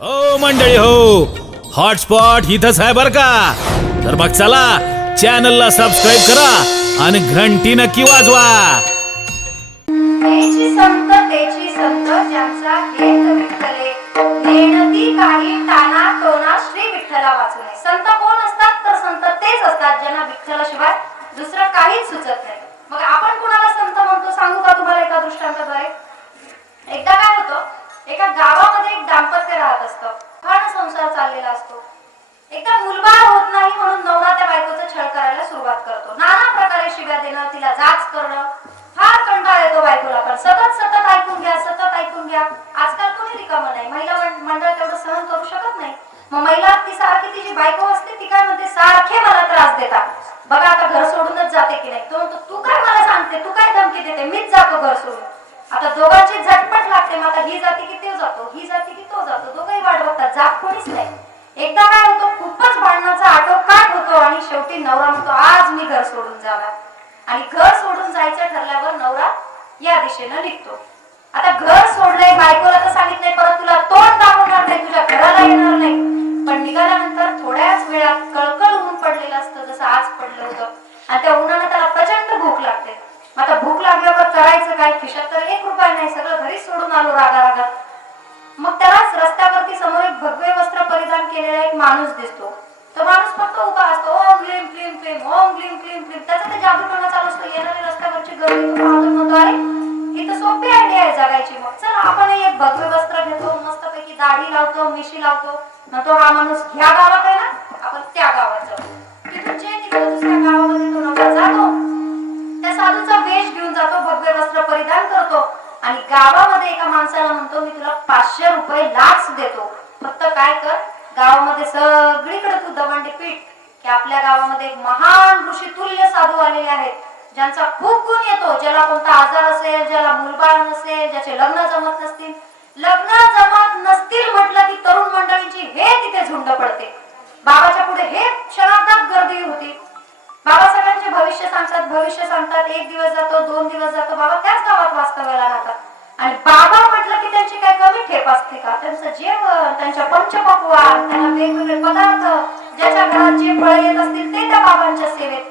हो मंडळी हो, हॉटस्पॉट इथंच आहे बर का. तर मग चला चॅनलला सबस्क्राईब करा आणि घंटी नक्की वाजवा. तेची संत ज्यांचा हेत विठ्ठले नेणती काही ताना तोना श्री विठ्ठला वाचूने. संत कोण असतात तर संत तेच असतात ज्यांना विठ्ठलाशिवाय दुसरं काहीच सुचत नाही. मग आपण कुणाला संत म्हणतो सांगू का तुम्हाला एका दृष्टांताद्वारे. एकदा काय होतं, एका गावामध्ये एक दाम्पत्य राहत असतं. छान संसार चाललेला असतो. एकदा मुलबाळ होत नाही म्हणून नवरा त्या बायकोचा छळ करायला सुरुवात करतो. नाना प्रकारे शिव्या देणं, तिला जाच करणं, फार कंटाळा येतो बायकोला. पण सतत ऐकून घ्या. आजकाल कोणी रिकामं नाही, महिला मंडळ तेवढं सहन करू शकत नाही. मग महिला ती सारखी तिची बायको असते, ती काय म्हणते, सारखे मला त्रास देतात, बघा आता घर सोडूनच जाते की नाही. तो म्हणतो, तू काय मला सांगते, तू काय धमकी देते, मीच जातो घर सोडून. आता दोघांची झटपट लागते. मग आता ही जाते की ते जातो, ही जाते की तो जातो, दोघंही वाट बघतात, जात कोणीच नाही. एकदा काय होतं, खूपच भांडणाचा आटोकाट होतो आणि शेवटी नवरा म्हणतो, आज मी घर सोडून जाणार. आणि घर सोडून जायचं ठरल्यावर नवरा या दिशेनं निघतो. आता घर सोडलंय, बायकोला तर सांगितलंय परत तुला तोंड दाखवणार नाही, तुझ्या घराला येणार नाही. पण निघाल्यानंतर थोड्याच वेळात कळकळ ऊन पडलेलं असतं, जसं आज पडलं होतं. आणि त्या उन्हानं त्याला प्रचंड भूक लागते. आता भूक लागल्यावर करायचं काय, खिशात तर 1 रुपया नाही, सगळं घरी सोडून आलो रागारागात. मग त्यालाच रस्त्यावरती समोर एक भगवे वस्त्र परिधान केलेला एक माणूस दिसतो. तो माणूस फक्त उभा असतो, ओम ग्लीम क्लीम क्लीम, ओम ग्लीम क्लीम क्लीम. त्याचा ते जादूटोणा चालू असतो. येणारी रस्त्यावरची गर्दी तो पाहतो, म्हणतो, अरे ही तर सोपी आयडिया आहे जगायची. मग चल आपणही एक भगवे वस्त्र घेतो, मस्तपैकी दाढी लावतो, मिशी लावतो. म्हणतो हा माणूस ह्या गावात आहे ना, आपण त्या गावात जाऊ. तिथून जे तिकडे दुसऱ्या गावामध्ये तो नवरा जातो, त्या साधूचा वेश घेऊन जातो, भगवे वस्त्र परिधान करतो आणि गावामध्ये एका माणसाला म्हणतो, मी तुला 500 रुपये लाच देतो, फक्त काय कर, गावामध्ये सगळीकडे तू दवंडी पीठ की आपल्या गावामध्ये एक महान ऋषी तुल्य साधू आलेले आहेत, ज्यांचा खूप गुण येतो. ज्याला कोणता आजार असेल, ज्याला मुलबाळ नसेल, ज्याचे लग्न जमत नसतील म्हटलं की तरुण मंडळींची हे तिथे झुंड पडते. बाबाच्या पुढे हे क्षणार्धात गर्दी होती. बाबा सगळ्यांचे भविष्य सांगतात. 1 दिवस जातो, 2 दिवस जातो, बाबा त्याच गावात वास्तव्याला राहतात. आणि बाबा म्हटलं की त्यांची काही कमी ठेप असते का? त्यांचं जेवण, त्यांच्या पंचपक्वान्न, त्यांना वेगवेगळे पदार्थ, ज्याच्या घरात जे फळ येत असतील ते त्या बाबांच्या सेवेत.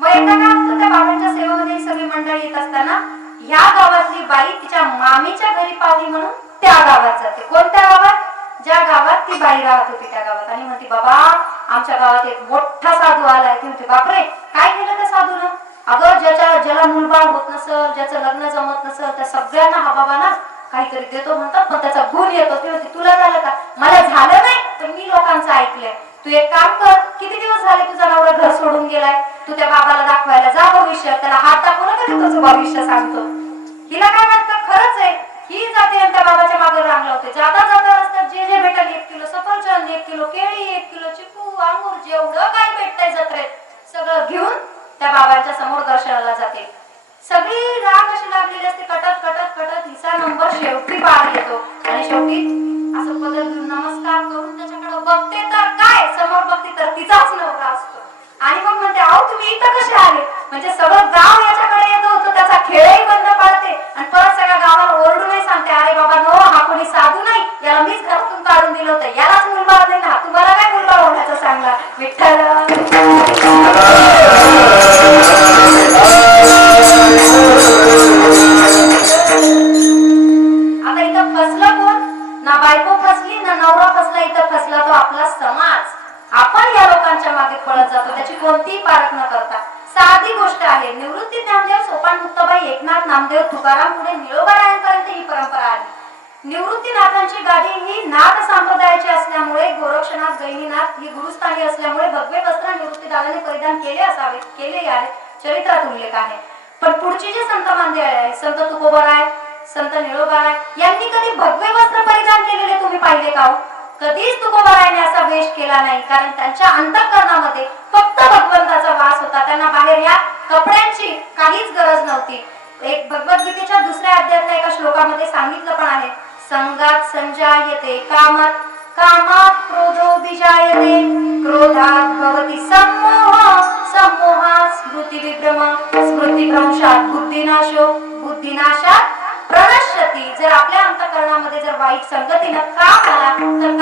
मग एकदा काय होतं, त्या बाबांच्या सेवेमध्ये सगळी मंडळी येत असताना ह्या गावातली बाई तिच्या मामीच्या घरी पावली म्हणून त्या गावात जाते. कोणत्या गावात? ज्या गावात ती बाई राहत होती त्या गावात. आणि म्हणते, बाबा आमच्या गावात एक मोठा साधू आलाय. ती म्हणते, बापरे काय केलं त्या साधूनं? अगं ज्याला मुलबाळ होत नसल, ज्याचं लग्न जमत नसल, त्या सगळ्यांना हा बाबा ना काहीतरी देतो म्हणतात, पण त्याचा गुण येतो. ती म्हणते, तुला झालं का? मला झालं नाही, पण मी लोकांचं ऐकलंय. तू एक काम कर, किती दिवस झाले तुझा नवरा घर सोडून गेलाय, तू त्या बाबाला दाखवायला जा भविष्य, त्याला हात दाखवलं का ते तुझं भविष्य सांगतो. हिला काय वाटतं, खरंच आहे. ही जाते आणि त्या बाबाच्या मागे रांग लावते. जाता रस्त्यात जे भेटेल, 1 किलो सफरचंद, 1 किलो केळी, 1 किलो चिकू, अंगूर, जेवढं काय भेटतंय जत्रेत सगळं घेऊन त्या बाबांच्या समोर दर्शनाला जाते. सगळी रांग अशी लागलेली असते, कटत हिचा नंबर शेवटी पार येतो. आणि शेवटी असं पदर घेऊन नमस्कार करून त्याच्याकडे बघते, तर काय समोर बघते तर तिचाच नवरा असतो. आणि मग म्हणते, अहो तुम्ही इथं कसे आले? म्हणजे सगळं गाव याच्याकडे येत होतं, त्याचा खेळही बंद पाडते आणि परत सगळ्या गावाला ओरडूनही सांगते, अरे बाबा नो, हा कोणी साधू नाही, याला मीच घरातून काढून दिलं होतं, यालाच मुलबाळ नाही ना, तुम्हाला काय मुलबाळ होण्याचं सांगला विठ्ठल. आता इथं फसलं कोण? ना बायको फसली, ना नवरा फसला, इथं फसला तो आपला समाज. आपण या लोकांच्या मागे पळत जातो, त्याची कोणतीही पारख न करता. साधी गोष्ट आहे. निवृत्ती ज्ञानदेव, सोपान मुक्ताबाई, एकनाथ नामदेव, तुकाराम, पुढे निळोबारायांपर्यंत ही परंपरा आली. निवृत्तीनाथांची गादी ही नाथ संप्रदायाची असल्यामुळे, गोरक्षनाथ, गैनीनाथ ही गुरुस्थानी असल्यामुळे भगवे वस्त्र निवृत्तीदादाने परिधान केले आहे, चरित्रात उल्लेख आहे. पण पुढची जी संत मंडळी आहे, संत तुकोबाराय, संत निळोबाराय, यांनी कधी भगवे वस्त्र परिधान केलेले तुम्ही पाहिले का? कधीच तुकोबारायने असा वेश केला नाही, कारण त्यांच्या अंतःकरणामध्ये फक्त भगवंताचा वास होता. त्यांना बाहेर या कपड्यांची काहीच गरज नव्हती. एक भगवद्गीतेच्या 2ऱ्या अध्यायातल्या एका श्लोकामध्ये सांगितलं पण आहे, संगात संजायते कामात, कामात क्रोधो बीजायते, क्रोधात भवति सम्मोह, सम्मोहात् स्मृती विभ्रम, स्मृतिभ्रंशात् बुद्धिनाशो, बुद्धिनाशात् प्रणश्यति. जर आपल्या अंतःकरणामध्ये जर वाईट संगतीनं काम आला तर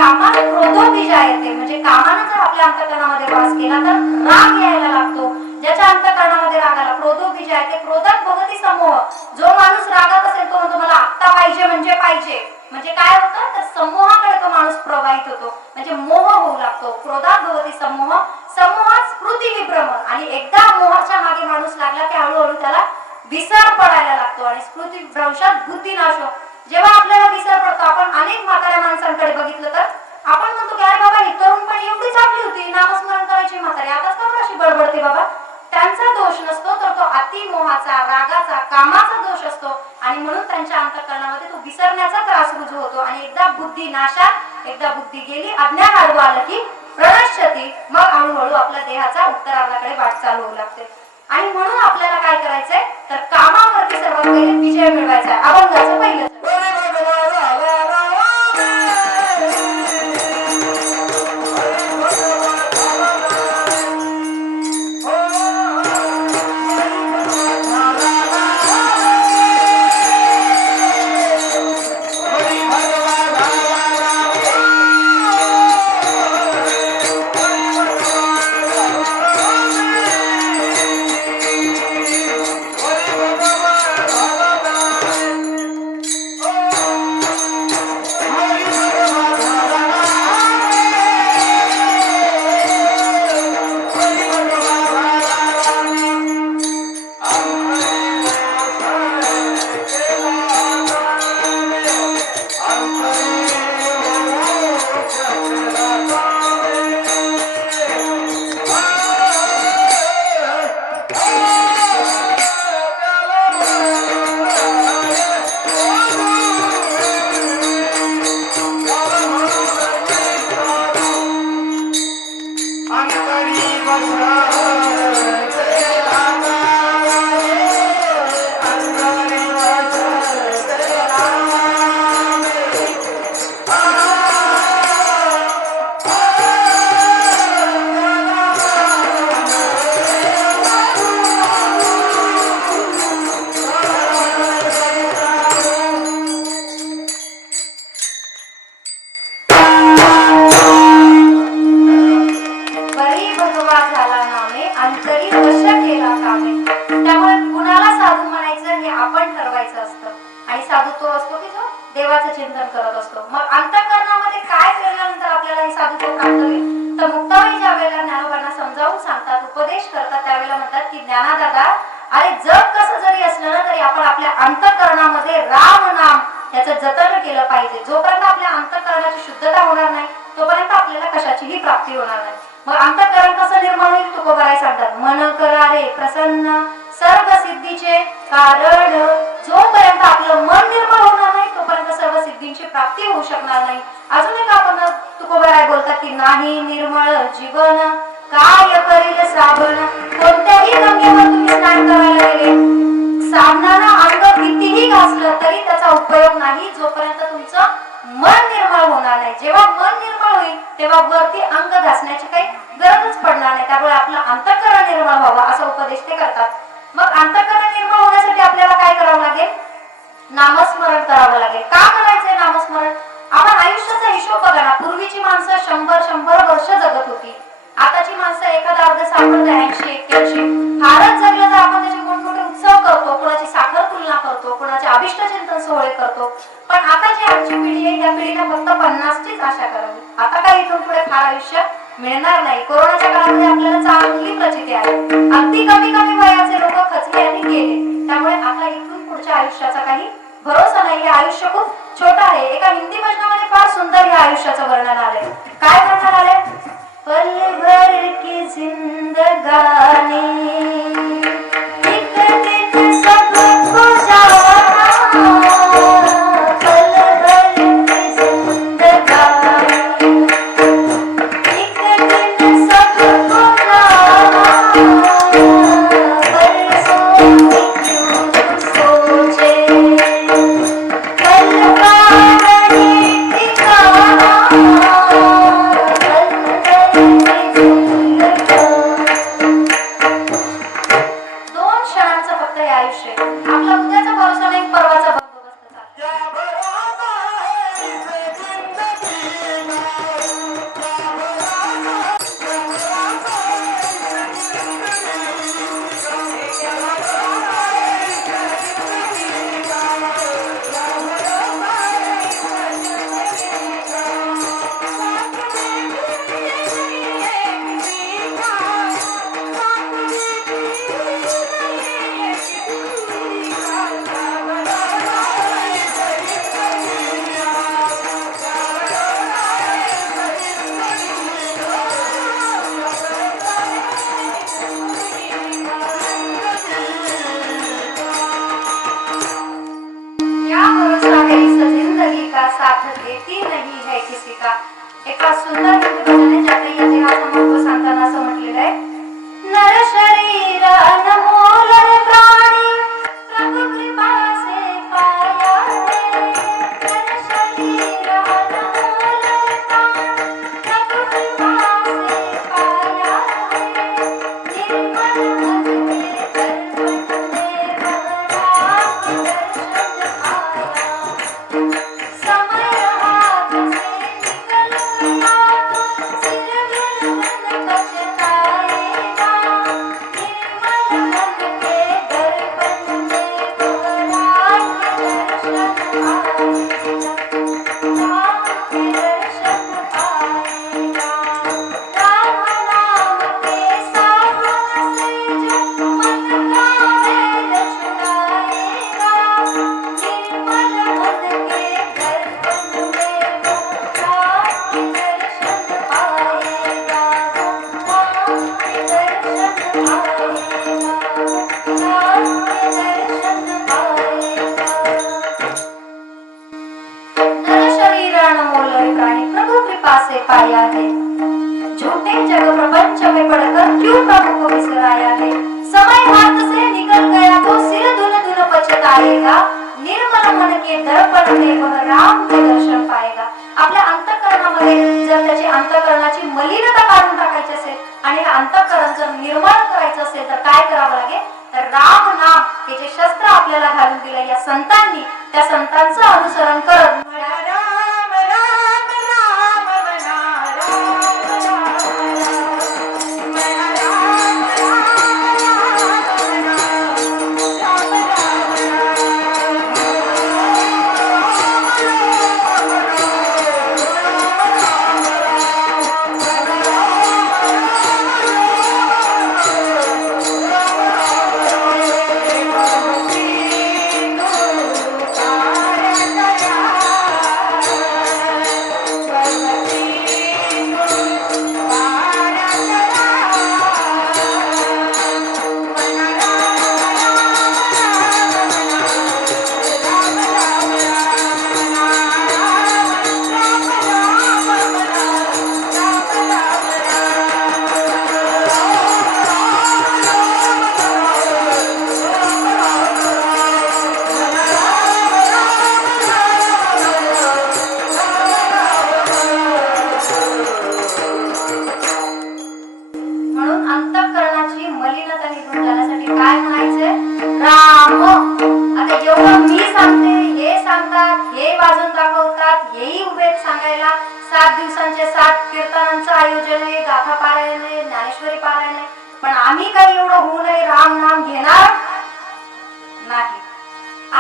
अंतःकरणामध्ये वास केला तर राग यायला लागतो. ज्याच्या अंतःकरणामध्ये रागाला क्रोधोबीज आहे ते क्रोधात भवती समोह. जो माणूस रागात असेल तो म्हणतो मला आत्ता पाहिजे म्हणजे पाहिजे. म्हणजे काय होतं तर समूहाकडे तो माणूस प्रवाहित होतो, म्हणजे मोह होऊ लागतो. क्रोधात भवती समूह, समूहात स्मृती विभ्रम. आणि एकदा मोहाच्या मागे माणूस लागला की हळूहळू त्याला विसर पडायला लागतो आणि स्मृती भ्रंशात बुद्धिनाश. जेव्हा आपल्याला विसर पडतो, आपण अनेक म्हाताऱ्या माणसांकडे बघितलं तर आपण म्हणतो की अरे बाबा ही तरुणपणी एवढीच आपली होती, नामस्मरण करायची म्हातारी, आता का अशी बडबडते बाबा. त्यांचा दोष नसतो तर तो अतिमोहाचा, रागाचा, कामाचा दोष असतो. आणि म्हणून त्यांच्या अंतःकरणामध्ये तो विसरण्याचा त्रास रुजू होतो. आणि एकदा बुद्धी नाशात, एकदा बुद्धी गेली, अज्ञान आडवं आलं की प्रणश्यती, मग हळूहळू आपल्या देहाचा उत्तरार्धाकडे वाटचाल होऊ लागते. आणि म्हणून आपल्याला काय करायचंय तर कामावरती सर्वात पहिले विजय मिळवायचा आहे. अभंगाचं पहिलं देवाचं चिंतन करत असतो. मग अंतःकरणामध्ये काय केल्यानंतर आपल्याला हे साधुत्व प्राप्त होईल तर मुक्ताबाई ज्या वेळेला ज्ञानोबांना समजावून सांगतात, उपदेश करतात, त्यावेळेला म्हणतात की ज्ञानादादा, अरे जग कसं जरी असलं ना तरी आपण आपल्या अंतःकरणामध्ये राम नाम याचं जतन केलं पाहिजे. जोपर्यंत आपल्या अंतःकरणाची शुद्धता होणार नाही तोपर्यंत आपल्याला कशाचीही प्राप्ती होणार नाही. मग अंतःकरण कसं निर्माण होईल तुकोबाराय सांगतात, मन करा रे प्रसन्न सर्व सिद्धीचे कारण. जोपर्यंत आपलं मन निर्मळ होणार नाही तोपर्यंत सर्व सिद्धींची प्राप्ती होऊ शकणार नाही. अजून एक आपण तुकोबाराय बोलतात की नाही निर्मळ जीवन काय करील साबण. कोणत्याही गंगेवर तुम्ही स्नान करायला गेले, साबणानं अंग कितीही घासलं तरी त्याचा उपयोग नाही जोपर्यंत तुमचं मन निर्मळ होणार नाही. जेव्हा मन निर्मळ होईल तेव्हा वरती अंग घासण्याची काही गरजच पडणार नाही. त्यामुळे आपलं अंतःकरण निर्मळ व्हावं असा उपदेश ते करतात. मग अंतःकरण निर्मळ होण्यासाठी आपल्याला काय करावं लागेल, नामस्मरण करावं लागेल. का करायचंय नामस्मरण? आपण आयुष्याचा हिशोब बघा ना, पूर्वीची माणसं 100 वर्ष जगत होती. आताची माणसं एखादा अर्ध सापडत 80-81 फारच जगलं तर आपण त्याचे मोठमोठे उत्सव करतो, कोणाची साखर तुलना करतो, कोणाचे अभिष्ट चिंतन सोहळे करतो. पण आता जी आजची पिढी आहे त्या पिढीने फक्त 50चीच आशा करावी. आता काय इथून पुढे फार आयुष्य मिळणार नाही. कोरोनाच्या काळामध्ये आपल्याला चांगली प्रचिती आहे, अगदी कमी वयाचे लोक खचले आणि गेले. त्यामुळे आता इथून पुढच्या आयुष्याचा काही भरोसा नाही. हे आयुष्य खूप छोटं आहे. एका हिंदी भजनामध्ये फार सुंदर या आयुष्याचं वर्णन आलंय. काय वर्णन आलंय, पल भर की जिंदगानी एक दिन सबको जाना, पल भर की जिंदगानी एक दिन सबको जाना, बरसों क्यों सोचे पल का नहीं ठिकाना. एका सुंदर हिंदी भजनाने ज्यातही या देहाचं महत्व सांगताना असं म्हटलेलं आहे, नर शरीर अनमोल प्राणी प्रभु कृपा से पाया है, नर शरीर अनमोल प्राणी प्रभु कृपा से पाया है, निर्मल मन के दर्पण में बहराम दर्शन आया, समय हाथ से निकल गया तो सिर गिरधन पछताएगा, निर्मल मन के दर्पण में बहराम दर्शन आएगा, राम के दर्शन आएगा, राम नाम के सावन से जो मन का मैल छुड़ाएगा, निर्मल मन के दर्पण में राम के दर्शन आएगा, राम के दर्शन आएगा, राम के दर्शन आएगा। नर शरीर अनमोल प्राणी प्रभु कृपा से पाया है, झूठे जग प्रपंच में पड़कर क्यों प्रभु को बिसराया है, समय हाथ से निकल गया तो सिर धुन धुन पछताएगा, निर्मल मन के दर्पण में वह राम के दर्शन पाएगा। आपल्या अंतःकरणामध्ये जर त्याची अंतःकरणाची मलिनता काढून टाकायची असेल आणि हे अंतःकरण जर निर्मळ करायचं असेल तर काय करावं लागेल, तर राम नाम हे जे शस्त्र आपल्याला घालून दिलं या संतांनी, त्या संतांचं अनुसरण करत राम राम राम म्हणा, राम म्हणून अंतःकरणाची मलिनता निघून जाण्यासाठी काय म्हणायचंय, राम. आता एवढं मी सांगते, हे सांगतात, हे वाजून दाखवतात, हेही उभे सांगायला 7 दिवसांचे 7 कीर्तनांचं आयोजन आहे, गाथा पारायण आहे, ज्ञानेश्वरी पारायण आहे, पण आम्ही काही एवढं होऊ नये राम नाम घेणार नाही,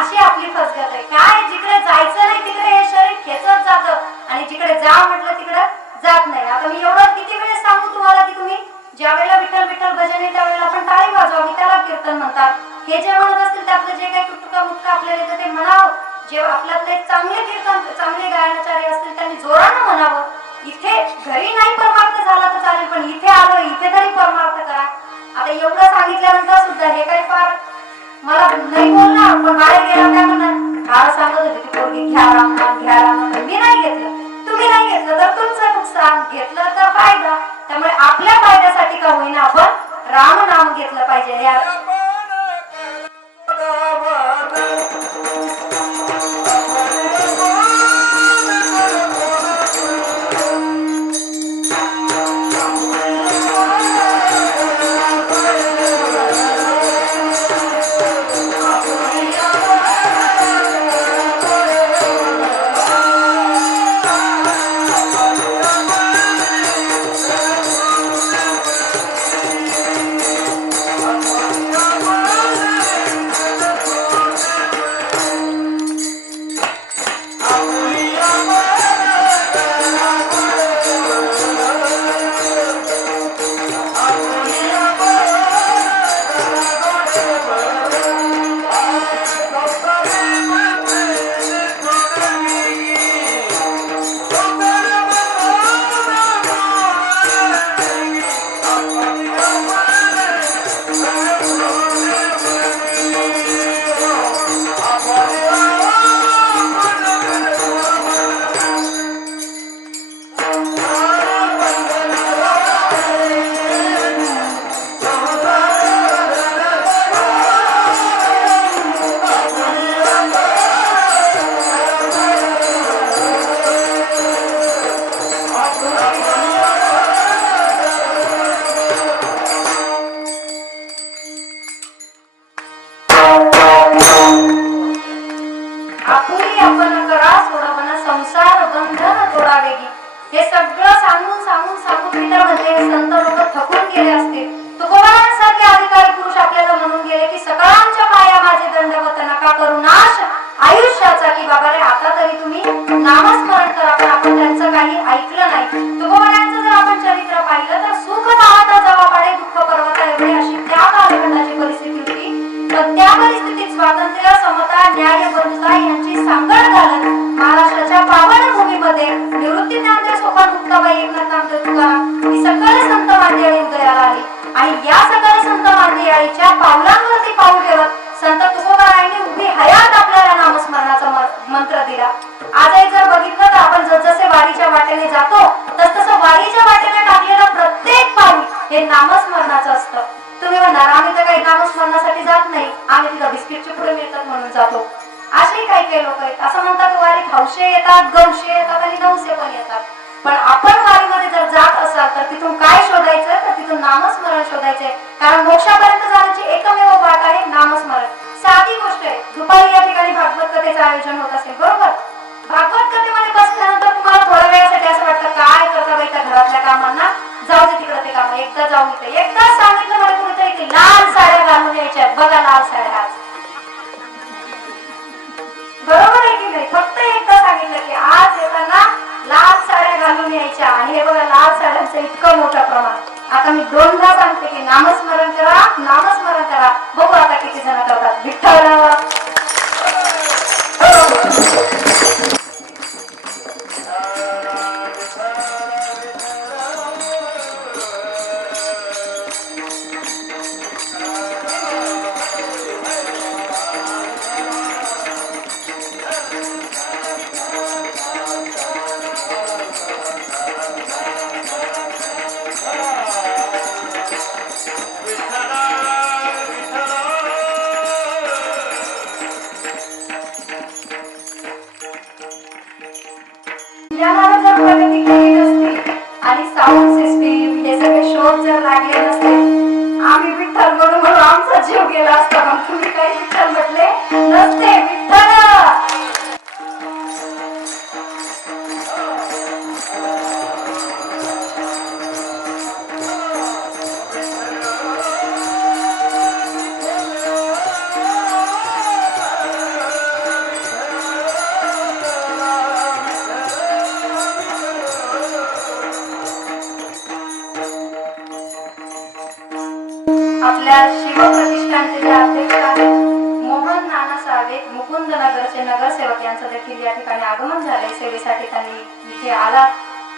अशी आपली फसगत आहे. काय जिकडे जायचं नाही तिकडे हे शरीर खेचत जातं आणि जिकडे जा म्हटलं तिकडे जात नाही. आता मी एवढं किती वेळेस सांगू तुम्हाला की तुम्ही ज्या वेळेला विठ्ठल विठ्ठल भजन आहे त्यावेळेला आपण टाळी वाजवावी, त्याला कीर्तन म्हणतात. हे जे म्हणत असतील त्यातलं जे काही तुटका मुटका आपल्याला येतं ते म्हणावं. जेव्हा आपल्यातले चांगले कीर्तन चांगले गायनाचार्य असतील त्यांनी जोरानं म्हणावं. इथे घरी नाही परमार्थ झाला तर चालेल, पण इथे आलो इथे तरी परमार्थ करा. आता एवढं सांगितल्यानंतर सुद्धा हे काही फार मला नाही बोलणार, पण बाहेर गेला काय म्हणणार, फार सांगत होते की पोरगी घ्या राम घ्या राम, मी नाही घेतलं. तुम्ही नाही घेतलं तर तुमचं नुकसान, घेतलं तर फायदा. त्यामुळे आपल्या फायद्यासाठी का होईना आपण राम नाम घेतलं पाहिजे. या Oh झाले, संत लोक थकून गेले असतील. तुकोबारांसारखे अधिकारी पुरुष आपल्याला म्हणून गेले की सकळांच्या पाया माझे दंडवत नका करू नाश आयुष्याचा, की बाबा रे आता तरी तुम्ही नामस्मरण करा. पण आपण त्यांचं काही ऐकलं नाही. तुकोबारांचं जर आपण चरित्र पाहिलं तर सुख पाहता जवा पाडे दुःख पर्वता एवढे अशी त्या कालखंडाची परिस्थिती होती. पण त्या परिस्थितीत स्वातंत्र्य, समता, न्याय, बंधुता यांची सांगड घालत महाराष्ट्राच्या पावन भूमीमध्ये निवृत्ती ज्ञानदेव सोपान मुक्ताबाई एकनाथ नामदेव तुकाराम ही सकळ संत मांदियाळी उदयाला आली. आणि या सकळ संत मांदियाळीच्या पावलांवरती पाऊल ठेवत संत तुकोबारायांनी उभी हयात आपल्याला नामस्मरणाचा मंत्र दिला. आजही जर बघितलं तर आपण जसजसे वारीच्या वाटेने जातो तसतसं वारीच्या वाटेने टाकलेलं प्रत्येक पाऊल हे नामस्मरणाचं असतं. तुम्ही म्हणणार आम्ही तर काही नामस्मरणासाठी जात नाही, आम्ही तिथं बिस्किटचे पुढे मिळतात म्हणून जातो. असेही काही लोक आहेत. असं म्हणतात वारीत हौशे येतात, गौशे येतात आणि नवसे पण येतात. पण आपण वारीमध्ये जर जात असाल तर तिथून काय शोधायचं, तर तिथून नामस्मरण शोधायचंय. कारण मोक्षापर्यंत जाण्याची एकमेव वाट आहे नामस्मरण. साधी गोष्ट आहे. दुपारी या ठिकाणी भागवत कथेचं आयोजन होत असेल, बरोबर? भागवत कथेमध्ये बसल्यानंतर तुम्हाला थोड्या वेळासाठी असं वाटतं काय करता बाई त्या घरातल्या कामांना, जाऊ दे तिकडे ते काम, एकदा जाऊ इथे. एकदाच सांगितलं मला कुणीतरी की लाल साड्या घालून यायच्या, बघा लाल साड्या आज. बरोबर आहे की नाही? फक्त एकदा सांगितलं की आज येताना लाल साड्या घालून यायच्या. आणि हे बघा लाल साड्यांचं इतकं मोठं प्रमाण. आता मी दोनदा सांगते की नामस्मरण करा, नामस्मरण करा. बघू आता किती जण करतात. विठ्ठल ज्ञानाला जर प्रगती केली नसती आणि साऊंड सिस्टीम हे सगळे शोध जर लागले नसते, आम्ही विठ्ठल म्हणून आमचा जीव गेला असता. पण तुम्ही काही विठ्ठल म्हटले नसते. विठ्ठल आपल्या शिवप्रतिष्ठानचे जे अध्यक्ष आहेत मोहन नाना साळवे, मुकुंद नगरचे नगरसेवक यांचं देखील या ठिकाणी आगमन झाले. सेवेसाठी त्यांनी इथे आला.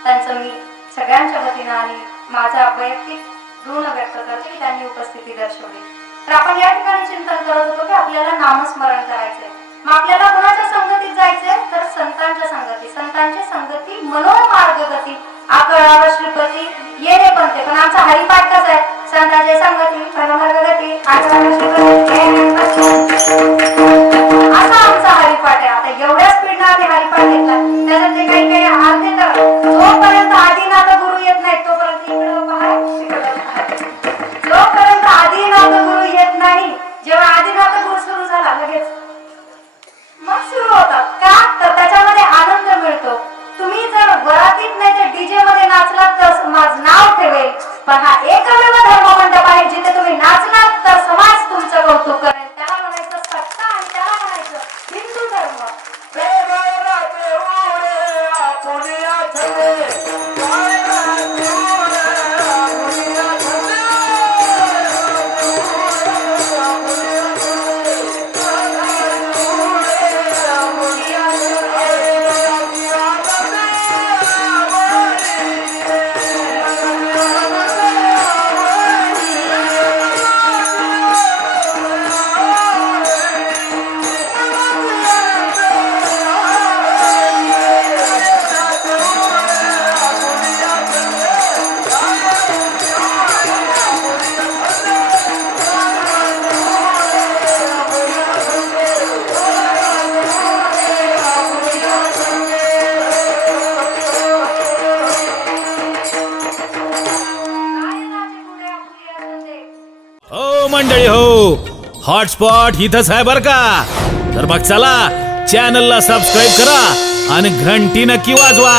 त्यांचं मी सगळ्यांच्या वतीनं आणि माझा वैयक्तिक ऋण व्यक्त करते की त्यांनी उपस्थिती दर्शवली. तर आपण या ठिकाणी चिंतन करत होतो की आपल्याला नामस्मरण करायचंय. मग आपल्याला कोणाच्या संगतीत जायचंय, तर संतांच्या संगती. संतांची संगती मनोमार्गगती आकळावा श्रीपती येणे पण ते. पण आमचा हरिपाठ कसा आहे? संतांची संगती मनोमार्गगती आकळावा श्रीपती असा आमचा हरिपाठ आहे. आता एवढ्या स्पीडनं आम्ही हरिपाठ घेतला, त्याच्यातले काही काही अर्धे तर जोपर्यंत आदिनाथ गुरु येत नाही तोपर्यंत इकडं पहा तिकडं पहा. जोपर्यंत आदिनाथ गुरु येत नाही, जेव्हा आदिनाथ गुरु सुरू झाला लगेच मग सुरू होतात. का? तर त्याच्यामध्ये आनंद मिळतो. तुम्ही जर वरातीत नाही तर डीजे मध्ये नाचलात तर समाज नाव ठेवेल. पण हा एकमेव धर्म मंडप आहे जिथे तुम्ही नाचलात तर समाज तुमचं कौतुक करेल. त्याला म्हणायचं सत्ता आणि त्याला म्हणायचं हिंदू धर्म. मंडळी हो, हॉटस्पॉट इथंच आहे बर का. तर मग चला चॅनलला सबस्क्राईब करा आणि घंटी नक्की वाजवा.